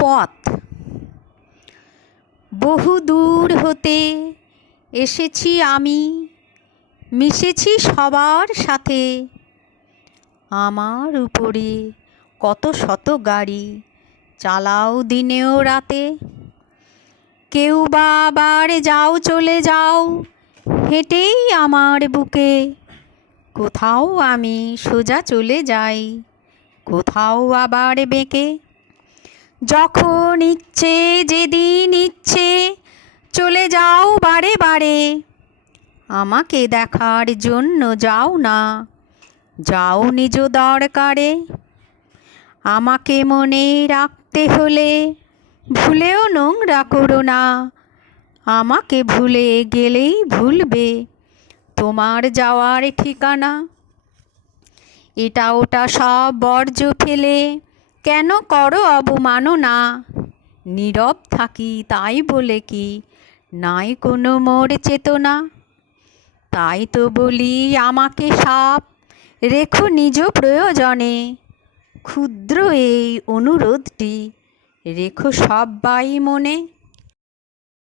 পথ। বহু দূর হতে এসেছি আমি, মিশেছি সবার সাথে। আমার উপরে কত শত গাড়ি চালাও দিনেও রাতে। কেউ বা আবার যাও চলে যাও হেঁটেই আমার বুকে। কোথাও আমি সোজা চলে যাই, কোথাও আবার বেঁকে। যখন ইচ্ছে যেদিন ইচ্ছে চলে যাও বারে বারে। আমাকে দেখার জন্য যাও না, যাও নিজ দরকারে। আমাকে মনে রাখতে হলে ভুলেও নোংরা করো না। আমাকে ভুলে গেলেই ভুলবে তোমার যাওয়ার ঠিকানা। এটা ওটা সব বর্জ্য ফেলে কেন করো অবমাননা? নীরব থাকি তাই বলে কি নাই কোনো মোর চেতনা? তাই তো বলি আমাকে সাপ রেখো নিজ প্রয়োজনে। ক্ষুদ্র এই অনুরোধটি রেখো সব্বাই মনে।